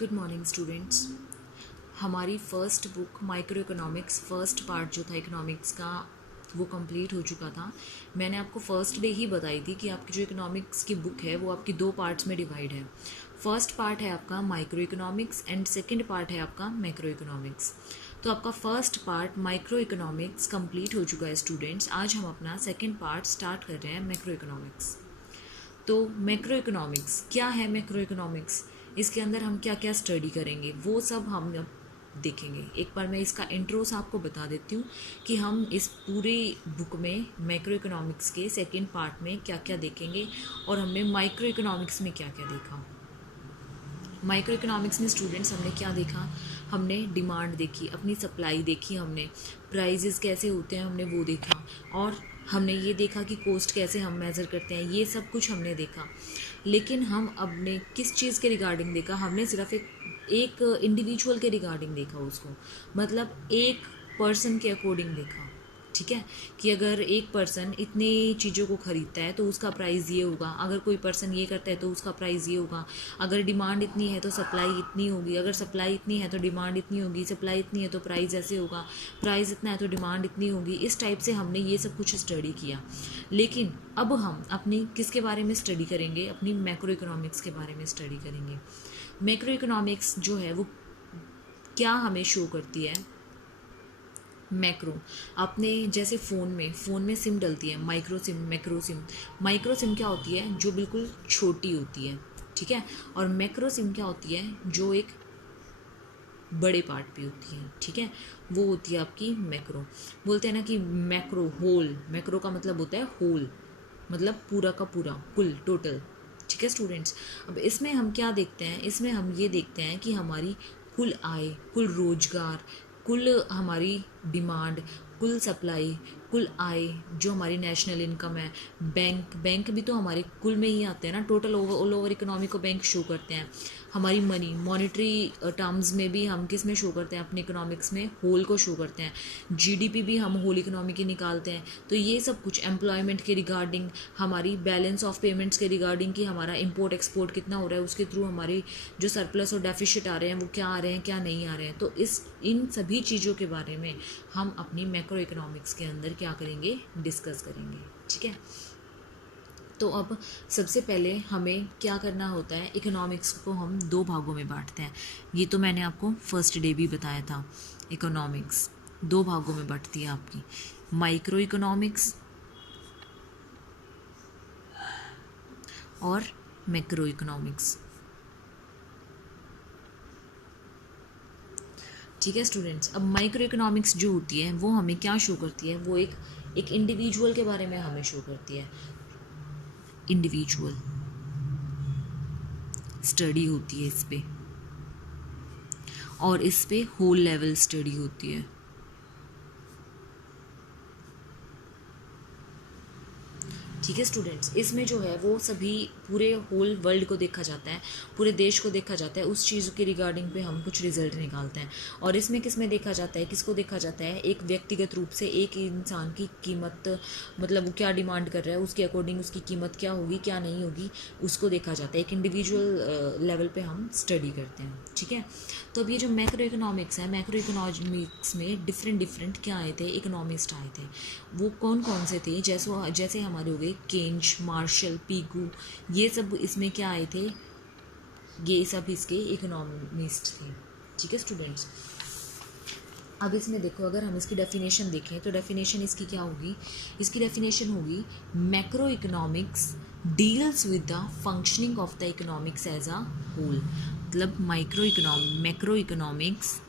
Good morning students. हमारी first book microeconomics first part जो था इकोनॉमिक्स का वो कंप्लीट हो चुका था। मैंने आपको फर्स्ट डे ही बताई थी कि आपकी जो इकोनॉमिक्स की बुक है वो आपकी दो पार्ट्स में डिवाइड है। फर्स्ट पार्ट है आपका micro economics and second part है आपका मैक्रो इकोनॉमिक्स। तो आपका first part micro economics complete हो चुका है स्टूडेंट्स। आज हम अपना सेकेंड पार्ट स्टार्ट कर रहे हैं मैक्रो इकोनॉमिक्स। तो मैक्रो इकोनॉमिक्स क्या है? मैक्रो इकोनॉमिक्स इसके अंदर हम क्या क्या स्टडी करेंगे वो सब हम अब देखेंगे। एक बार मैं इसका इंट्रोस आपको बता देती हूँ कि हम इस पूरी बुक में मैक्रो इकोनॉमिक्स के सेकेंड पार्ट में क्या क्या देखेंगे और हमने माइक्रो इकोनॉमिक्स में क्या क्या देखा। माइक्रो इकोनॉमिक्स में स्टूडेंट्स हमने क्या देखा? हमने डिमांड देखी, अपनी सप्लाई देखी, हमने प्राइजेस कैसे होते हैं हमने वो देखा, और हमने ये देखा कि कॉस्ट कैसे हम मेज़र करते हैं, ये सब कुछ हमने देखा। लेकिन हम अब ने किस चीज़ के रिगार्डिंग देखा? हमने सिर्फ एक इंडिविजुअल के रिगार्डिंग देखा उसको, मतलब एक पर्सन के अकॉर्डिंग देखा। ठीक है, कि अगर एक पर्सन इतने चीज़ों को ख़रीदता है तो उसका प्राइस ये होगा, अगर कोई पर्सन ये करता है तो उसका प्राइस ये होगा, अगर डिमांड इतनी है तो सप्लाई इतनी होगी, अगर सप्लाई इतनी है तो डिमांड इतनी होगी, सप्लाई इतनी है तो प्राइस ऐसे होगा, प्राइस इतना है तो डिमांड इतनी होगी। इस टाइप से हमने ये सब कुछ स्टडी किया। लेकिन अब हम अपनी किसके बारे में स्टडी करेंगे? अपनी मैक्रो इकोनॉमिक्स के बारे में स्टडी करेंगे। मैक्रो इकोनॉमिक्स जो है वो क्या हमें शो करती है? मैक्रो, आपने जैसे फ़ोन में सिम डलती है, micro SIM, macro SIM. Micro SIM क्या होती है? जो बिल्कुल छोटी होती है, ठीक है। और मैक्रो सिम क्या होती है? जो एक बड़े पार्ट पे होती है, ठीक है। वो होती है आपकी मैक्रो। बोलते हैं ना कि मैक्रो होल, मैक्रो का मतलब होता है होल, मतलब पूरा का पूरा, कुल, टोटल। ठीक है स्टूडेंट्स, अब इसमें हम क्या देखते हैं? इसमें हम ये देखते हैं कि हमारी कुल आय, कुल रोजगार, कुल हमारी डिमांड, कुल सप्लाई, कुल आय, जो हमारी नेशनल इनकम है, बैंक भी तो हमारे कुल में ही आते हैं ना। टोटल ऑल ओवर इकोनॉमी को बैंक शो करते हैं। हमारी मनी मॉनेटरी टर्म्स में भी हम किस में शो करते हैं? अपने इकोनॉमिक्स में होल को शो करते हैं। जीडीपी भी हम होल इकोनॉमी की निकालते हैं। तो ये सब कुछ एम्प्लॉयमेंट के रिगार्डिंग, हमारी बैलेंस ऑफ पेमेंट्स के रिगार्डिंग कि हमारा इंपोर्ट एक्सपोर्ट कितना हो रहा है, उसके थ्रू हमारी जो सरप्लस और डेफिसिट आ रहे हैं वो क्या आ रहे हैं, क्या नहीं आ रहे हैं। तो इन सभी चीज़ों के बारे में हम अपनी मैक्रो इकोनॉमिक्स के अंदर क्या करेंगे? डिस्कस करेंगे। ठीक है, तो अब सबसे पहले हमें क्या करना होता है? इकोनॉमिक्स को हम दो भागों में बांटते हैं। ये तो मैंने आपको फर्स्ट डे भी बताया था। इकोनॉमिक्स दो भागों में बढ़ती है आपकी, माइक्रो इकोनॉमिक्स और मैक्रो इकोनॉमिक्स। ठीक है स्टूडेंट्स, अब माइक्रो इकोनॉमिक्स जो होती है वो हमें क्या शो करती है? वो एक इंडिविजुअल के बारे में हमें शो करती है। इंडिविजुअल स्टडी होती है इस पे, और इस पे होल लेवल स्टडी होती है। ठीक है स्टूडेंट्स, इसमें जो है वो सभी पूरे होल वर्ल्ड को देखा जाता है, पूरे देश को देखा जाता है, उस चीज़ के रिगार्डिंग पे हम कुछ रिजल्ट निकालते हैं। और इसमें किस में देखा जाता है? किसको देखा जाता है? एक व्यक्तिगत रूप से एक इंसान की कीमत, मतलब वो क्या डिमांड कर रहा है, उसके अकॉर्डिंग उसकी कीमत क्या होगी, क्या नहीं होगी, उसको देखा जाता है। एक इंडिविजुअल लेवल पे हम स्टडी करते हैं। ठीक है, तो अब ये जो मैक्रो इकोनॉमिक्स है, मैक्रो इकोनॉमिक्स में डिफरेंट क्या आए थे? इकोनॉमिस्ट आए थे। वो कौन कौन से थे? जैसे हमारे हो गए केंज, मार्शल, पीगू, ये सब इसमें क्या आए थे? ये सब इसके इकोनॉमिस्ट थे। ठीक है स्टूडेंट्स, अब इसमें देखो, अगर हम इसकी डेफिनेशन देखें तो डेफिनेशन इसकी क्या होगी? इसकी डेफिनेशन होगी macro economics deals with the functioning of the economics as a whole. मतलब मैक्रो इकोनॉमिक्स,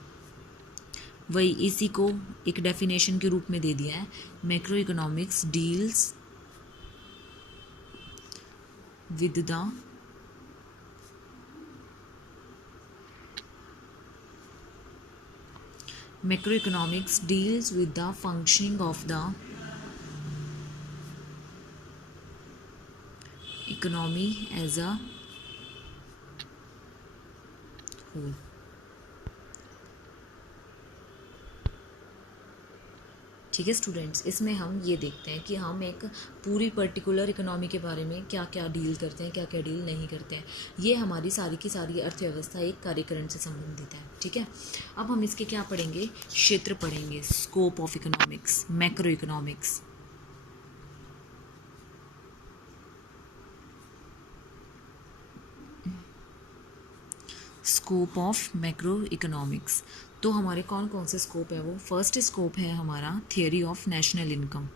वही इसी को एक डेफिनेशन के रूप में दे दिया है। Macro economics deals with the macroeconomics deals with the functioning of the economy as a whole। ठीक है स्टूडेंट्स, इसमें हम ये देखते हैं कि हम एक पूरी पर्टिकुलर इकोनॉमी के बारे में क्या क्या डील करते हैं, क्या क्या डील नहीं करते हैं। ये हमारी सारी की सारी अर्थव्यवस्था एक कार्यकरण से संबंधित है। ठीक है, अब हम इसके क्या पढ़ेंगे, क्षेत्र पढ़ेंगे, scope of economics, macro economics. Scope of macro economics, तो हमारे कौन कौन से स्कोप है वो, फर्स्ट स्कोप है हमारा theory of national income.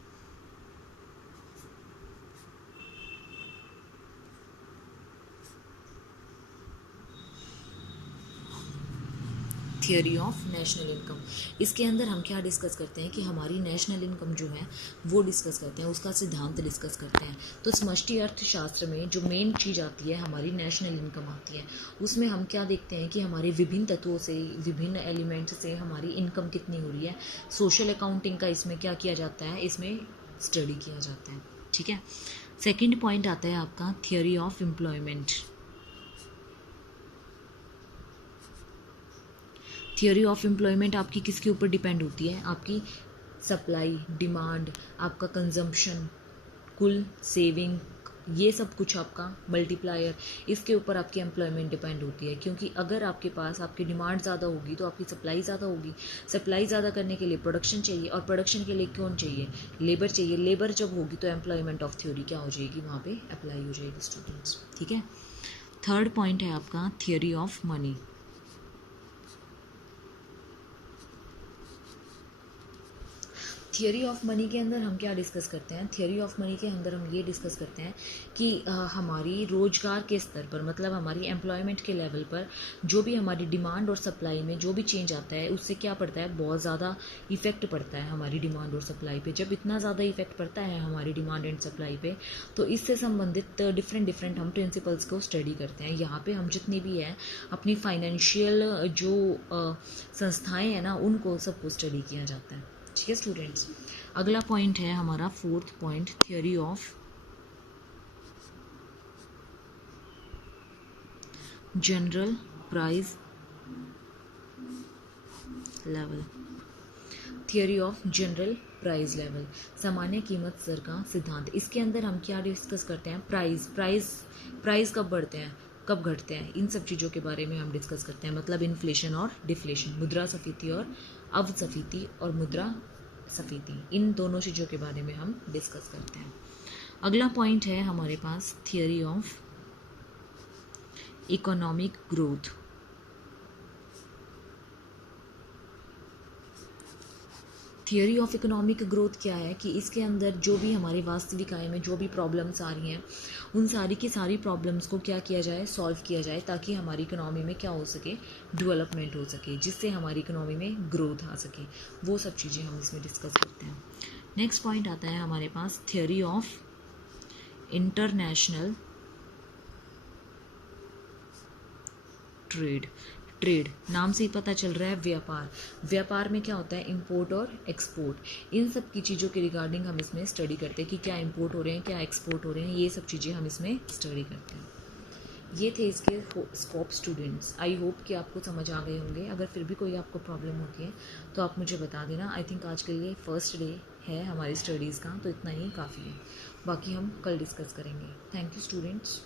Theory of national income, इसके अंदर हम क्या डिस्कस करते हैं कि हमारी नेशनल इनकम जो है वो डिस्कस करते हैं, उसका सिद्धांत डिस्कस करते हैं। तो समष्टि अर्थशास्त्र में जो मेन चीज़ आती है हमारी नेशनल इनकम आती है। उसमें हम क्या देखते हैं कि हमारे विभिन्न तत्वों से, विभिन्न एलिमेंट्स से हमारी इनकम कितनी हो रही है। सोशल अकाउंटिंग का इसमें क्या किया जाता है, इसमें स्टडी किया जाता है। ठीक है, सेकेंड पॉइंट आता है आपका theory of employment. Theory of employment आपकी किसके ऊपर डिपेंड होती है, आपकी सप्लाई, डिमांड, आपका कंजम्पशन, कुल सेविंग, ये सब कुछ आपका मल्टीप्लायर, इसके ऊपर आपकी एम्प्लॉयमेंट डिपेंड होती है। क्योंकि अगर आपके पास आपकी डिमांड ज़्यादा होगी तो आपकी सप्लाई ज़्यादा होगी, सप्लाई ज़्यादा करने के लिए प्रोडक्शन चाहिए, और प्रोडक्शन के लिए कौन चाहिए, लेबर चाहिए। लेबर जब होगी तो एम्प्लॉयमेंट ऑफ थ्योरी क्या हो जाएगी, वहाँ पे अप्लाई हो जाएगी स्टूडेंट्स। ठीक है, थर्ड पॉइंट है आपका theory of money. Theory of money के अंदर हम क्या डिस्कस करते हैं, थियरी ऑफ मनी के अंदर हम ये डिस्कस करते हैं कि हमारी रोजगार के स्तर पर, मतलब हमारी एम्प्लॉयमेंट के लेवल पर जो भी हमारी डिमांड और सप्लाई में जो भी चेंज आता है उससे क्या पड़ता है, बहुत ज़्यादा इफेक्ट पड़ता है हमारी डिमांड और सप्लाई पे। जब इतना ज़्यादा इफेक्ट पड़ता है हमारी डिमांड एंड सप्लाई पे, तो इससे संबंधित डिफरेंट हम प्रिंसिपल्स को स्टडी करते हैं। यहाँ पे हम जितनी भी हैं अपनी फाइनेंशियल जो संस्थाएँ हैं ना, उनको सबको स्टडी किया जाता है। ठीक है स्टूडेंट्स, अगला पॉइंट है हमारा fourth point theory of general price level. Theory of general price level, सामान्य कीमत स्तर का सिद्धांत। इसके अंदर हम क्या डिस्कस करते हैं, प्राइस कब बढ़ते हैं, कब घटते हैं, इन सब चीज़ों के बारे में हम डिस्कस करते हैं। मतलब इन्फ्लेशन और डिफ्लेशन, मुद्रास्फीति और अवस्फीति और मुद्रा स्फीति, इन दोनों चीज़ों के बारे में हम डिस्कस करते हैं। अगला पॉइंट है हमारे पास theory of economic growth. Theory of economic growth क्या है कि इसके अंदर जो भी हमारे वास्तविक आय में जो भी प्रॉब्लम्स आ रही हैं, उन सारी की सारी प्रॉब्लम्स को क्या किया जाए, सॉल्व किया जाए, ताकि हमारी इकोनॉमी में क्या हो सके, डेवलपमेंट हो सके, जिससे हमारी इकोनॉमी में ग्रोथ आ सके। वो सब चीज़ें हम इसमें डिस्कस करते हैं। नेक्स्ट पॉइंट आता है हमारे पास theory of international trade. Trade नाम से ही पता चल रहा है व्यापार। व्यापार में क्या होता है, इंपोर्ट और एक्सपोर्ट, इन सब की चीज़ों के रिगार्डिंग हम इसमें स्टडी करते हैं कि क्या इंपोर्ट हो रहे हैं, क्या एक्सपोर्ट हो रहे हैं, ये सब चीज़ें हम इसमें स्टडी करते हैं। ये थे इसके स्कोप स्टूडेंट्स। आई होप कि आपको समझ आ गए होंगे। अगर फिर भी कोई आपको प्रॉब्लम होती है तो आप मुझे बता देना। आई थिंक आज के लिए फर्स्ट डे है हमारी स्टडीज़ का, तो इतना ही काफ़ी है, बाकी हम कल डिस्कस करेंगे। Thank you students.